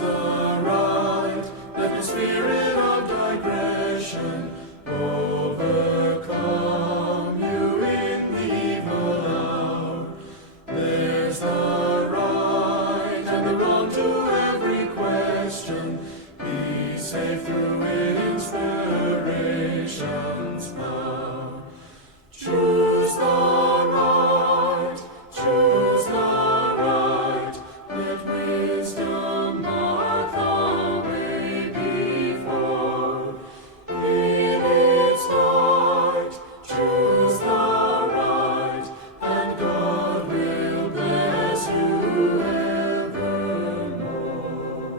the right. Let the spirit of digression overcome you in the evil hour. There's the right and the wrong to every question. Be safe through inspiration's power. Choose the right, choose the right. Let wisdom mark the way before. In its light, choose the right, and God will bless you evermore.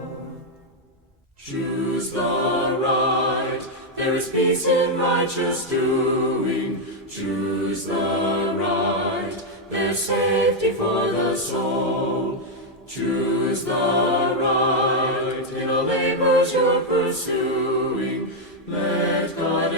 Choose the right, there is peace in righteous doing. Choose the right, there's safety for the soul. Choose the right, in all labors you're pursuing. Let God